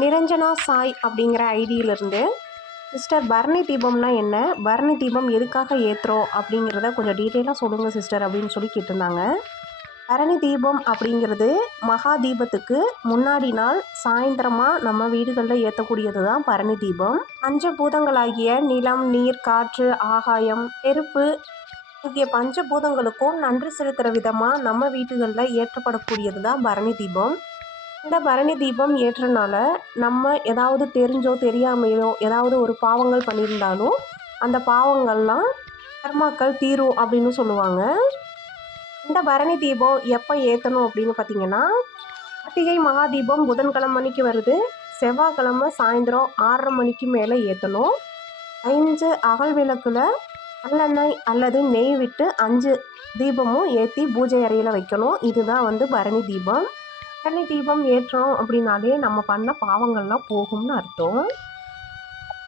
நிரஞ்சனா சாய் அப்படிங்கிற ஐடியிலிருந்து சிஸ்டர் பரணி தீபம்னா என்ன? பரணி தீபம் எதுக்காக ஏற்றுறோம் அப்படிங்கிறத கொஞ்சம் டீட்டெயிலாக சொல்லுங்கள் சிஸ்டர் அப்படின்னு சொல்லி கேட்டிருந்தாங்க. பரணி தீபம் அப்படிங்கிறது மகா தீபத்துக்கு முன்னாடி நாள் சாயந்தரமாக நம்ம வீடுகளில் ஏற்றக்கூடியது தான் பரணி தீபம். பஞ்சபூதங்களாகிய நிலம் நீர் காற்று ஆகாயம் நெருப்பு ஆகிய பஞ்சபூதங்களுக்கும் நன்றி செலுத்துகிற விதமாக நம்ம வீடுகளில் ஏற்றப்படக்கூடியது தான் பரணி தீபம். இந்த பரணி தீபம் ஏற்றனால நம்ம ஏதாவது தெரிஞ்சோ தெரியாமையோ ஏதாவது ஒரு பாவங்கள் பண்ணியிருந்தாலும் அந்த பாவங்கள்லாம் கர்மாக்கள் தீரும் அப்படின்னு சொல்லுவாங்க. இந்த பரணி தீபம் எப்போ ஏற்றணும் அப்படின்னு பார்த்தீங்கன்னா கார்த்திகை மகா தீபம் புதன்கிழமை மணிக்கு வருது. செவ்வாய்க்கிழமை சாயந்தரம் ஆறரை மணிக்கு மேலே ஏற்றணும். ஐந்து அகல் விளக்கில் நல்லெண்ணெய் அல்லது நெய் விட்டு அஞ்சு தீபமும் ஏற்றி பூஜை அறையில் வைக்கணும். இதுதான் வந்து பரணி தீபம். பரணி தீபம் ஏற்றோம் அப்படின்னாலே நம்ம பண்ண பாவங்கள்லாம் போகும்னு அர்த்தம்.